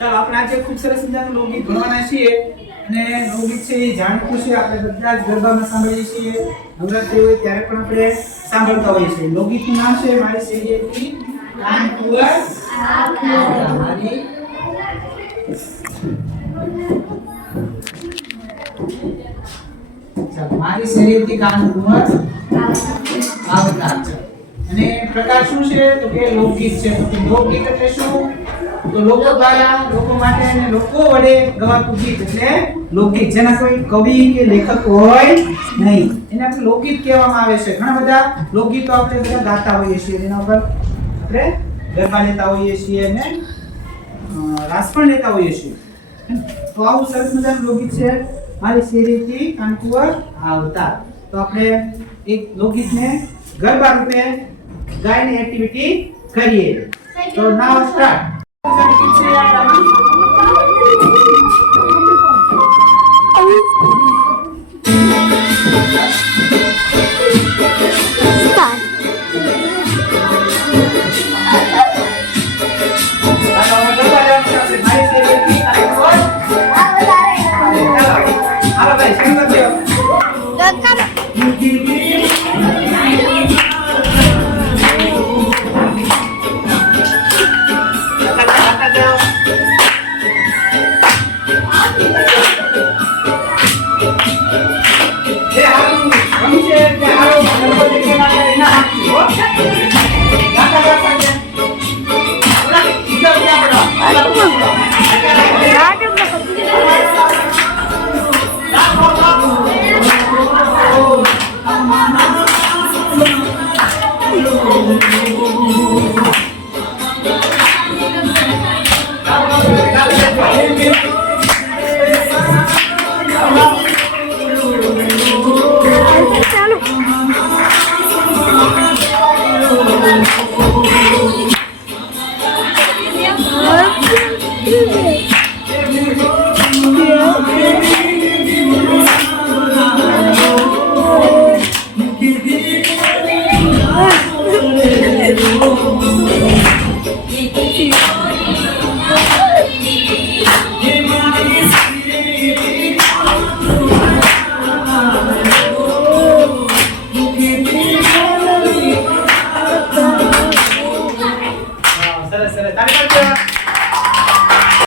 ચાલો આપણે આજે ખૂબ સરસ મજાનું લોકગીત ભણવાના છીએ અને લોકગીત છે એ જાણીતું છે, આપણે બધા જ ગરબામાં સાંભળીએ છીએ, નવરાત્રી હોય ત્યારે પણ આપણે સાંભળતા હોઈએ છીએ. લોકગીતનું નામ છે મારી શેરીએથી કાનકુંવર મારી શેરીએથી કાનકુંવર આવતા. અને પ્રકાર શું છે તો કે લોકગીત છે. તો લોકગીત એટલે શું? તો લોકો દ્વારા, લોકો માટે અને લોકો વડે ગવાતું ગીત એટલે લોકગીત. જેના કોઈ કવિ કે લેખક હોય નહીં એને આપણે લોકગીત કહેવામાં આવે છે. ઘણા બધા લોકગીતો આપણે બધા ગાતા હોઈએ છીએ, એના ઉપર આપણે ગરબા લેતા હોઈએ છીએ અને રાસ પણ લેતા હોઈએ છીએ. તો આવું સરસ મજાનું લોકગીત છે મારી શેરીથી કાનકુંવર આવતા. તો આપણે એક લોકગીતને ગરબા રૂપે ગાઈને એક્ટિવિટી કરીએ. તો નાવ સ્ટાર્ટ.